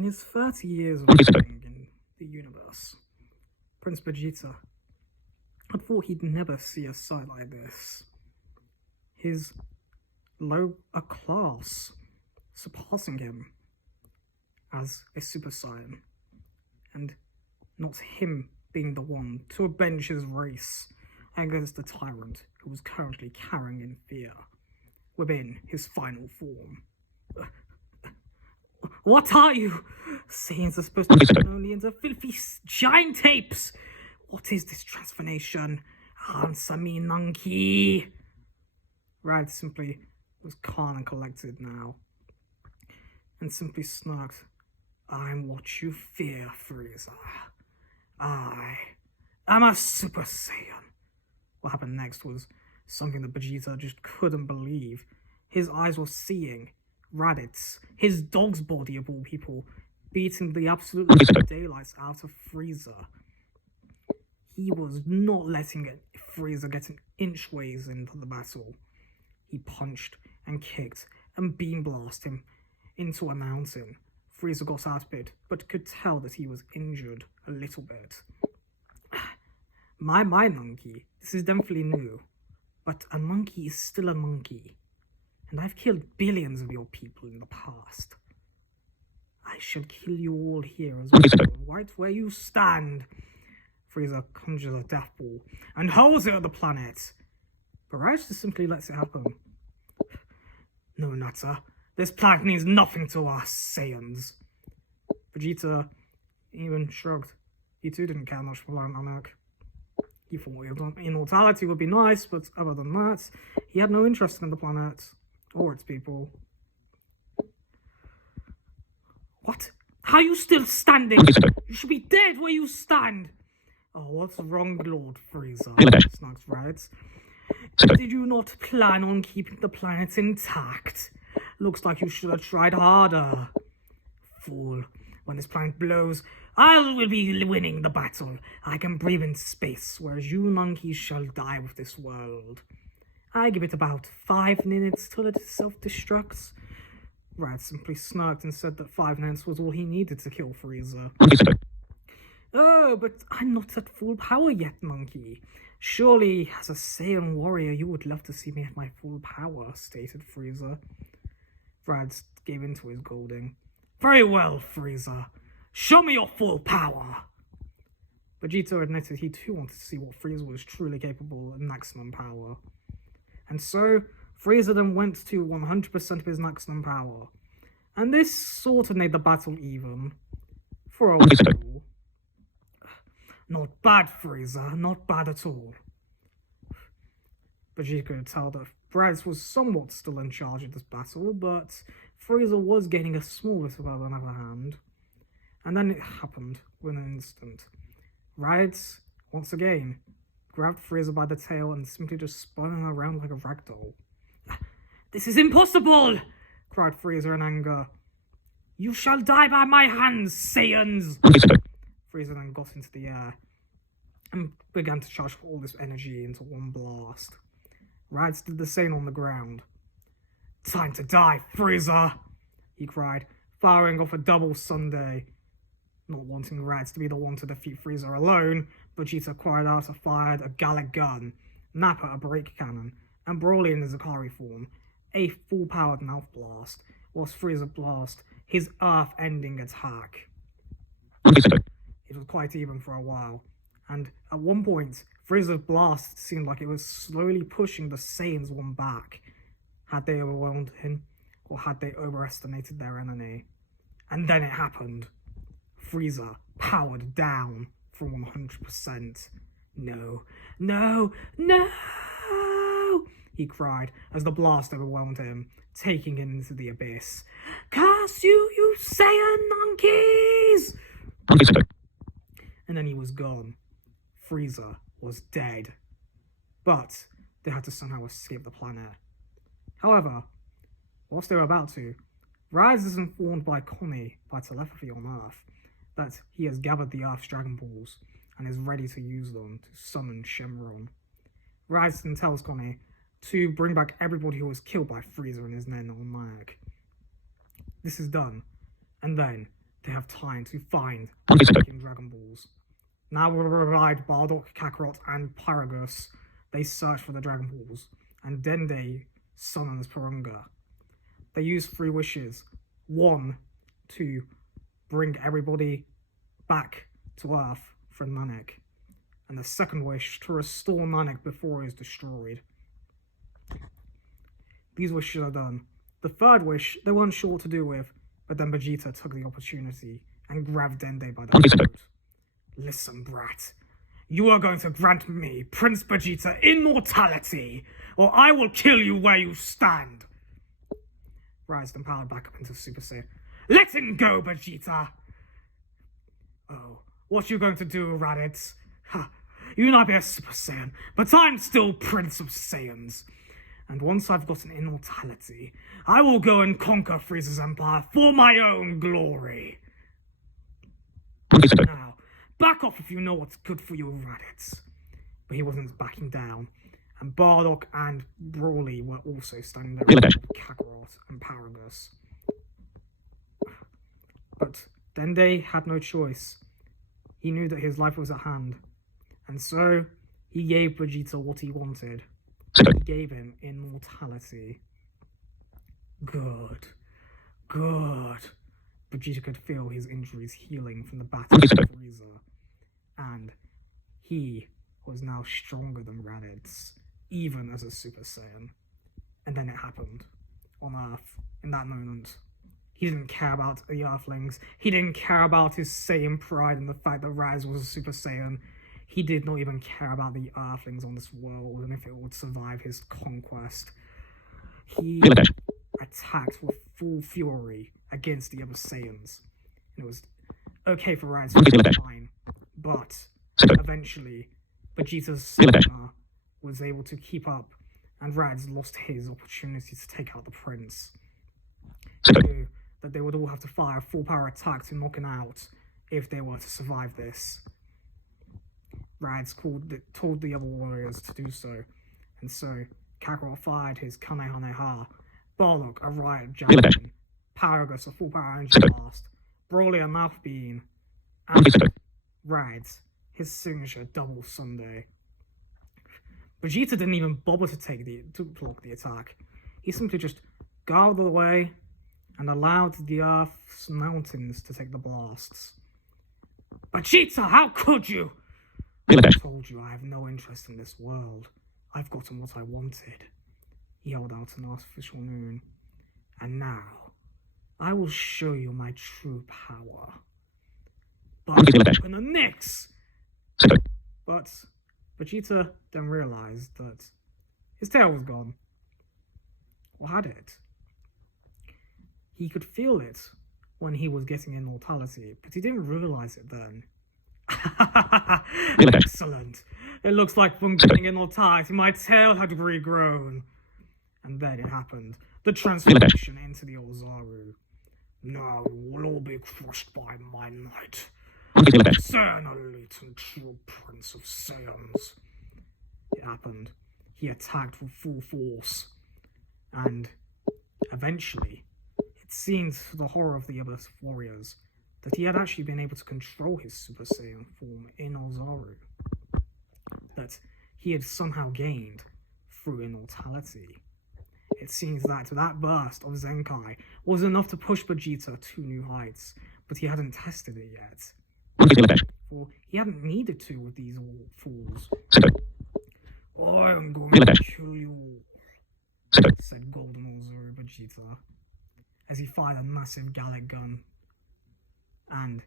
In his 30 years of living in the universe, Prince Vegeta had thought he'd never see a sight like this. His lower class surpassing him as a Super Saiyan, and not him being the one to avenge his race against the tyrant who was currently carrying in fear within his final form. What are you? Saiyans are supposed to turn only into filthy giant apes. What is this transformation? Answer me, Monkey. Raditz simply was calm and collected now, and simply smirked. I'm what you fear, Frieza. I am a Super Saiyan. What happened next was something that Vegeta just couldn't believe. His eyes were seeing Raditz, his dog's body of all people, beating the absolute daylights out of Frieza. He was not letting Frieza get an inch ways into the battle. He punched and kicked and beam blasted him into a mountain. Frieza got out of it, but could tell that he was injured a little bit. My monkey, this is definitely new, but a monkey is still a monkey, and I've killed billions of your people in the past. I should kill you all here as well, right where you stand. Frieza conjures a death ball and hurls it at the planet, but Raditz just simply lets it happen. No, Nutter, this planet means nothing to us, Saiyans. Vegeta even shrugged. He too didn't care much for planet Namek. He thought immortality would be nice, but other than that, he had no interest in the planet or its people. What? How are you still standing? You should be dead where you stand. Oh, what's wrong, Lord Frieza? Snugs Raditz. Did you not plan on keeping the planet intact? Looks like you should have tried harder. Fool. When this planet blows, I will be winning the battle. I can breathe in space, whereas you monkeys shall die with this world. I give it about 5 minutes till it self-destructs. Raditz simply smirked and said that 5 minutes was all he needed to kill Frieza. Oh, but I'm not at full power yet, monkey. Surely, as a Saiyan warrior, you would love to see me at my full power, stated Frieza. Raditz gave in to his goading. Very well, Frieza. Show me your full power. Vegeta admitted he too wanted to see what Frieza was truly capable of maximum power. And so, Frieza then went to 100% of his maximum power. And this sort of made the battle even. For a while. Not bad, Frieza. Not bad at all. Vegeta could tell that Raditz was somewhat still in charge of this battle, but Frieza was getting a small bit of an upper hand. And then it happened within an instant. Raditz, once again, grabbed Frieza by the tail and simply just spun him around like a ragdoll. This is impossible! Cried Frieza in anger. You shall die by my hands, Saiyans! Frieza then got into the air and began to charge all this energy into one blast. Raditz did the same on the ground. Time to die, Frieza! He cried, firing off a double Sunday. Not wanting Raditz to be the one to defeat Frieza alone, Vegeta cried out and fired a Gallic gun, Nappa a brake cannon, and Broly in his Zakari form, a full-powered mouth blast, whilst Frieza blast his earth-ending attack. It was quite even for a while, and at one point, Frieza's blast seemed like it was slowly pushing the Saiyans one back. Had they overwhelmed him, or had they overestimated their enemy? And then it happened. Frieza powered down from 100%. No, no, no! He cried as the blast overwhelmed him, taking him into the abyss. Curse you, you Saiyan monkeys! And then he was gone. Frieza was dead. But they had to somehow escape the planet. However, whilst they were about to, Raditz is informed by Connie, by telepathy on Earth, that he has gathered the Earth's Dragon Balls and is ready to use them to summon Shenron. Raditz then tells Connie to bring back everybody who was killed by Frieza and his men on Namek. This is done, and then they have time to find the Dragon Balls. Now we ride Bardock, Kakarot, and Paragus. They search for the Dragon Balls, and Dende summons Porunga. They use 3 wishes. 1, to bring everybody back to Earth from Namek. And the second wish, to restore Namek before he is destroyed. These wishes are done. The third wish, they weren't sure what to do with, but then Vegeta took the opportunity and grabbed Dende by the throat. Listen, brat. You are going to grant me, Prince Vegeta, immortality, or I will kill you where you stand. Raditz then powered back up into Super Saiyan. Let him go, Vegeta! Oh, what you going to do, Raditz? Ha! You might be a Super Saiyan, but I'm still Prince of Saiyans. And once I've gotten immortality, I will go and conquer Frieza's empire for my own glory. Now, back off if you know what's good for you, Raditz. But he wasn't backing down, and Bardock and Broly were also standing there with Kakarot and Paragus. But Dende had no choice. He knew that his life was at hand, and so he gave Vegeta what he wanted. He gave him immortality. Good. Vegeta could feel his injuries healing from the battle with Frieza, and he was now stronger than Raditz, even as a Super Saiyan. And then it happened, on Earth, in that moment. He didn't care about the Earthlings, he didn't care about his Saiyan pride and the fact that Raditz was a Super Saiyan. He did not even care about the Earthlings on this world and if it would survive his conquest. He attacked with full fury against the other Saiyans. It was okay for Raditz to fine, but eventually Vegeta's stamina was able to keep up, and Raditz lost his opportunity to take out the prince. He knew that they would all have to fire a full power attack to knock him out if they were to survive this. Raditz told the other warriors to do so, and so Kakarot fired his Kamehameha, Bardock a riot javelin, Paragus a full power energy blast, Broly a mouth beam, and Raditz his signature double Sunday. Vegeta didn't even bother to block the attack. He simply just got out of the way and allowed the Earth's mountains to take the blasts. Vegeta, how could you? I told you I have no interest in this world. I've gotten what I wanted. He held out an artificial moon. And now, I will show you my true power. But I'm gonna nix! But Vegeta then realized that his tail was gone. Or had it? He could feel it when he was getting immortality, but he didn't realize it then. Excellent. It looks like from getting immortality, my tail had regrown. And then it happened. The transformation into the Ozaru. Now you will all be crushed by my might. Saiyan elite and true Prince of Saiyans. It happened. He attacked with full force. And eventually, it seemed to the horror of the other warriors that he had actually been able to control his Super Saiyan form in Ozaru. That he had somehow gained through immortality. It seems that that burst of Zenkai was enough to push Vegeta to new heights, but he hadn't tested it yet. For he hadn't needed to with these all fools. I am going to kill you all, said Golden Ozaru Vegeta, as he fired a massive Gallic gun. And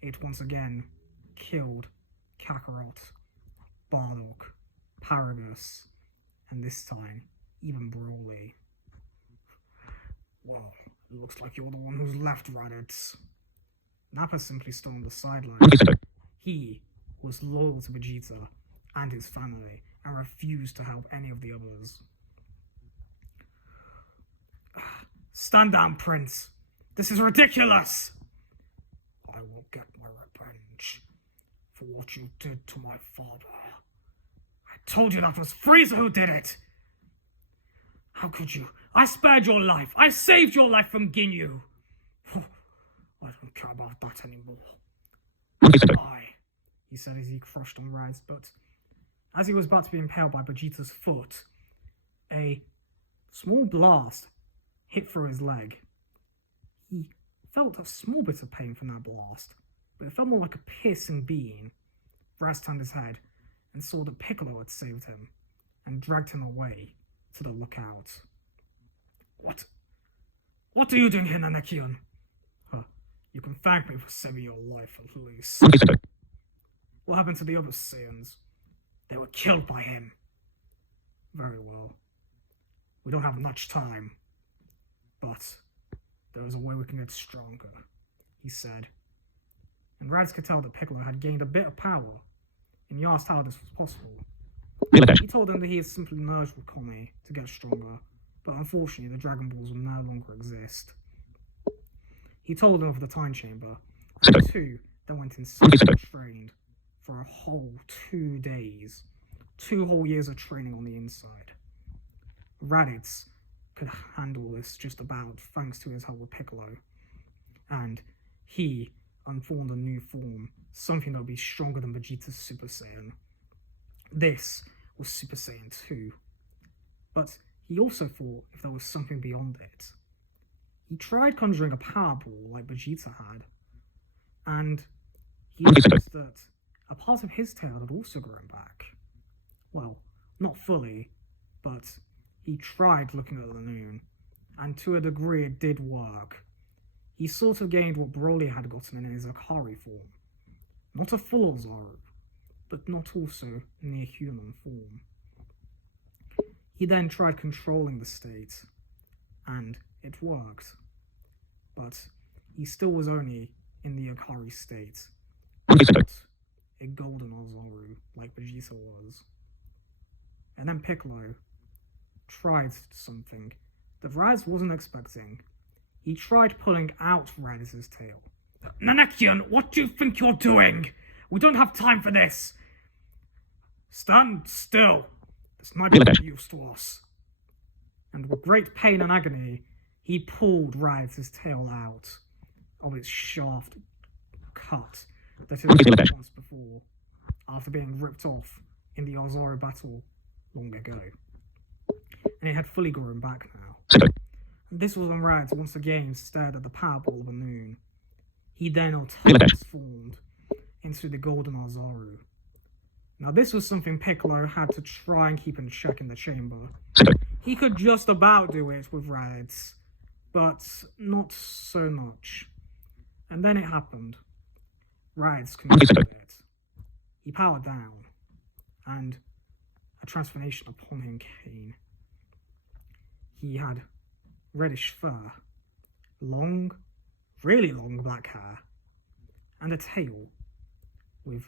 it once again killed Kakarot, Bardock, Paragus, and this time even Broly. Well, it looks like you're the one who's left, Raditz. Nappa simply stood on the sideline. He was loyal to Vegeta and his family and refused to help any of the others. Stand down, Prince. This is ridiculous! I will get my revenge for what you did to my father. I told you that was Frieza who did it! How could you? I spared your life! I saved your life from Ginyu! I don't care about that anymore. Bye, he said as he crushed on Raditz, but as he was about to be impaled by Vegeta's foot, a small blast hit through his leg. He felt a small bit of pain from that blast, but it felt more like a piercing beam. Raditz turned his head and saw that Piccolo had saved him and dragged him away to the lookout. What are you doing here, Nanekion? You can thank me for saving your life, at least. What happened to the other Salyans? They were killed by him. Very well. We don't have much time, but there is a way we can get stronger, he said. And Raditz could tell that Piccolo had gained a bit of power, and he asked how this was possible. He told him that he had simply merged with Kami to get stronger, but unfortunately the Dragon Balls will no longer exist. He told him of the Time Chamber, and the two then went inside and trained for a whole 2 days. 2 whole years of training on the inside. Raditz could handle this just about thanks to his help with Piccolo, and he unformed a new form, something that would be stronger than Vegeta's Super Saiyan. This was Super Saiyan 2, but he also thought if there was something beyond it. He tried conjuring a power ball like Vegeta had, and he noticed that a part of his tail had also grown back. Well, not fully, but he tried looking at the moon, and to a degree it did work. He sort of gained what Broly had gotten in his Akari form. Not a full Ozaru, but not also near human form. He then tried controlling the state, and it worked. But he still was only in the Akari state, not a golden Ozaru like Vegeta was. And then Piccolo tried something that Raditz wasn't expecting. He tried pulling out Raditz's tail. Nanekion, what do you think you're doing? We don't have time for this. Stand still. This might be of use to us. And with great pain and agony, he pulled Raditz's tail out of its shaft cut that had been once before, after being ripped off in the Ozaru battle long ago. And it had fully grown back now. And this was when Raditz once again stared at the powerball of the moon. He then transformed into the golden Ozaru. Now this was something Piccolo had to try and keep in check in the chamber. He could just about do it with Raditz, but not so much. And then it happened. Raditz controlled it. He powered down, and a transformation upon him came. He had reddish fur, long, really long black hair, and a tail with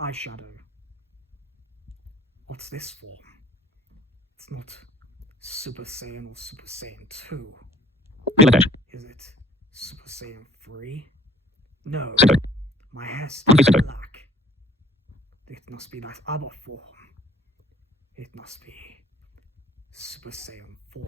eyeshadow. What's this form? It's not Super Saiyan or Super Saiyan 2. Is it Super Saiyan 3? No, my hair's black. It must be that other form. It must be Super Saiyan 4.